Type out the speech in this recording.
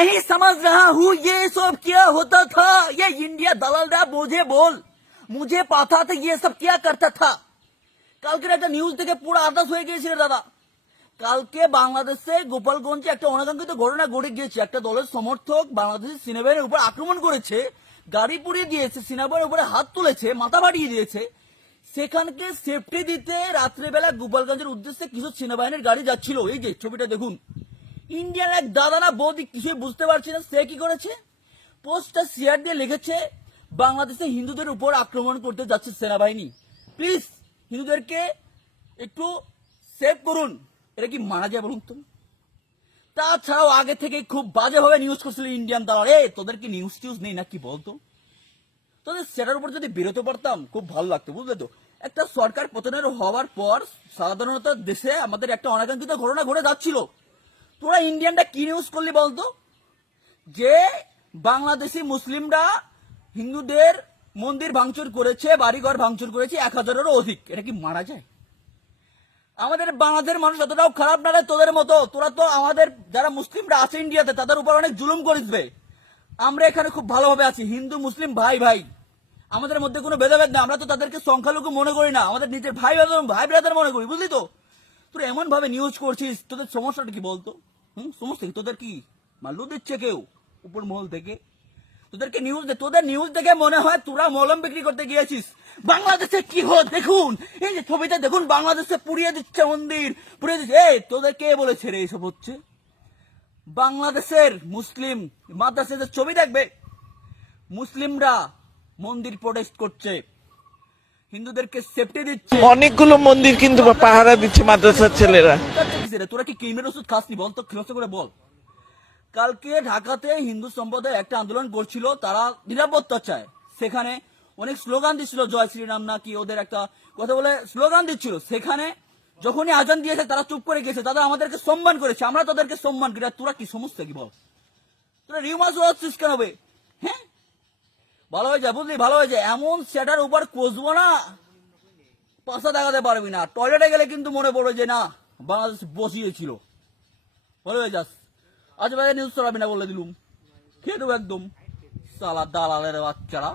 नहीं समझ रहा हूँ ये सब क्या होता था। ये इंडिया दलालरा मुझे बोल, मुझे पता था ये सब क्या करता था। কালকের একটা নিউজ থেকে পুরো আদাস হয়ে গিয়েছিল দাদা। কালকে বাংলাদেশে গোপালগঞ্জে একটা অনাকাঙ্ক্ষিত ঘটনা ঘটে গিয়েছে। একটা দলের সমর্থক বাংলাদেশের সেনাবাহিনীর উপর আক্রমণ করেছে, গাড়ি পুড়িয়ে দিয়েছে, সেনাবাহিনীর উপরে হাত তুলেছে, মাথা ফাটিয়ে দিয়েছে। সেখানকে সেফটি দিতে রাত্রেবেলা গোপালগঞ্জের উদ্দেশ্যে কিছু সেনাবাহিনীর গাড়ি যাচ্ছিল। এই যে ছবিটা দেখুন, ইন্ডিয়ান এক দাদা না বৌদি কিছুই বুঝতে পারছি না, সে কি করেছে, পোস্টটা শেয়ার দিয়ে লিখেছে বাংলাদেশে হিন্দুদের উপর আক্রমণ করতে যাচ্ছে সেনাবাহিনী, প্লিজ হিন্দুদেরকে একটু সেভ করুন। এটা কি মানা যায় বলুন তো? তাছাড়াও আগে থেকে খুব বাজেভাবে নিউজ করছিল ইন্ডিয়ান দালাল। তোদের কি নিউজ টিউজ নেই নাকি বলতো? তোদের সেটার উপর যদি বেরোতে পারতাম খুব ভালো লাগতো, বুঝলে তো। একটা সরকার পতনের হওয়ার পর সাধারণত দেশে আমাদের একটা অনাকাঙ্ক্ষিত ঘটনা ঘটে যাচ্ছিল। তোরা ইন্ডিয়ানটা কি নিউজ করলি বলতো? যে বাংলাদেশি মুসলিমরা হিন্দুদের মন্দির ভাঙচুর করেছে, বাড়িঘর ভাঙচুর করেছে 1000-এরও অধিক। এটা কি মারা যায়? আমাদের বাংলাদেশের মানুষ এতটাও খারাপ না রে তোদের মতো। তোরা তো আমাদের যারা মুসলিমরা আছে ইন্ডিয়াতে তাদের উপর অনেক জুলুম করিসবে। আমরা এখানে খুব ভালোভাবে আছি, হিন্দু মুসলিম ভাই ভাই, আমাদের মধ্যে কোনো ভেদাভেদ না। আমরা তো তাদেরকে সংখ্যালঘু মনে করি না, আমাদের নিজের ভাই ব্রাদার মনে করি, বুঝলি তো। তোরা এমন ভাবে নিউজ করছিস, তোদের সমস্যাটা কি বলতো? সমস্যা কি তোদের? কি মাল্লু দিচ্ছে কেউ উপর মহল থেকে তোদেরকে নিউজ তোদের নিউজ দেখে মনে হয় তোরা মলম বিক্রি করতে গিয়েছিস। বাংলাদেশে কি হয় দেখুন, এই যে ছবিতে দেখুন, বাংলাদেশে পুড়িয়ে দিচ্ছে মন্দির, পুড়িয়ে দিচ্ছে। তোদের কে বলেছে রে এসব হচ্ছে? বাংলাদেশের মুসলিম মাদ্রাসাতে ছবি দেখবে, মুসলিমরা মন্দির প্রোটেস্ট করছে, হিন্দুদেরকে সেফটি দিচ্ছে। অনেকগুলো মন্দির কিন্তু পাহারা দিচ্ছে মাদ্রাসার ছেলেরা। তোরা কি ক্রিমের ওষুধ খাসনি বল তো, খেলছে করে বল। কালকে ঢাকাতে হিন্দু সম্প্রদায় একটা আন্দোলন করছিল, তারা নিরাপত্তা চায়। সেখানে অনেক স্লোগান দিচ্ছিল, জয় শ্রীরাম না কি ওদের একটা কথা বলে স্লোগান দিচ্ছিল। সেখানে যখনই আজান দিয়েছে তারা চুপ করে গেছে, তারা আমাদেরকে সম্মান করেছে, আমরা তাদেরকে সম্মান করি। তোরা কি সমস্যা কি বল? তোরা রিউমাস হচ্ছিস কেন বে? হ্যাঁ, ভালো হয়ে যায় বুঝলি, ভালো হয়ে যায়। এমন সেটার উপর কষবো না, পাশা দেখাতে পারবি না। টয়লেটে গেলে কিন্তু মনে পড়বে যে না বাংলাদেশ বসিয়েছিল। ভালো হয়ে যাস। আজ ভাই নিউজ চড়াবি না বলে দিলুম, খেয়ে দেবো একদম, সালা দালালের বাচ্চারা।